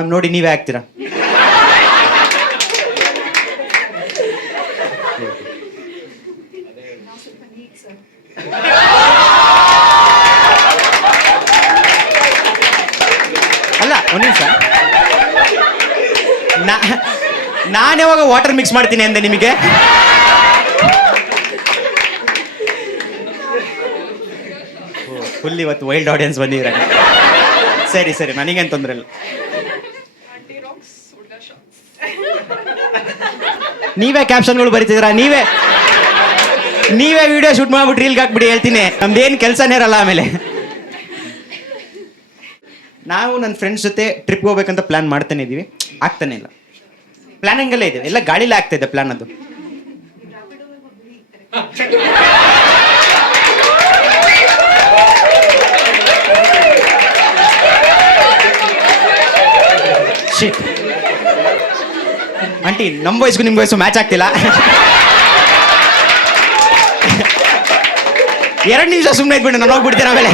Ma'am ನೋಡಿ ನೀವೇ ಹಾಕ್ತೀರಾ? ಅಲ್ಲ ಒಂದು ನಿಮಿಷ, ನಾನು ಯಾವಾಗ ವಾಟರ್ ಮಿಕ್ಸ್ ಮಾಡ್ತೀನಿ ಅಂದೆ ನಿಮಗೆ? ಫುಲ್ ಇವತ್ತು ವೈಲ್ಡ್ ಆಡಿಯನ್ಸ್ ಬಂದಿದ್ದಾರೆ. ಸರಿ ಸರಿ, ನನಗೇನು ತೊಂದರೆ ಇಲ್ಲ. ನೀವೇ ಕ್ಯಾಪ್ಷನ್ಗಳು ಬರೀತಿದ್ದೀರಾ? ನೀವೇ ವಿಡಿಯೋ ಶೂಟ್ ಮಾಡ್ಬಿಟ್ಟು ರೀಲ್ಗೆ ಹಾಕ್ಬಿಡಿ, ಹೇಳ್ತೀನಿ. ನಮ್ದೇನು ಕೆಲಸನೇ ಇರಲ್ಲ ಆಮೇಲೆ. ನಾವು ನನ್ನ ಫ್ರೆಂಡ್ಸ್ ಜೊತೆ ಟ್ರಿಪ್ಗೆ ಹೋಗ್ಬೇಕಂತ ಪ್ಲ್ಯಾನ್ ಮಾಡ್ತಾನೆ ಇದ್ದೀವಿ, ಆಗ್ತಾನೆ ಇಲ್ಲ. ಪ್ಲ್ಯಾನಿಂಗಲ್ಲೇ ಇದೆ, ಎಲ್ಲ ಗಾಳಿಲೇ ಆಗ್ತಾ ಇದೆ ಪ್ಲ್ಯಾನ್. ಅದು ಶಿಟ್ ಆಂಟಿ, ನಮ್ಮ ವಯಸ್ಸಿಗೂ ನಿಮ್ಮ ವಯಸ್ಸು ಮ್ಯಾಚ್ ಆಗ್ತಿಲ್ಲ. 2 ನಿಮಿಷ ಸುಮ್ಮನೆ ಇದ್ಬಿಟ್ಟು ನಾನು ಹೋಗ್ಬಿಡ್ತೀನಿ ಆಮೇಲೆ.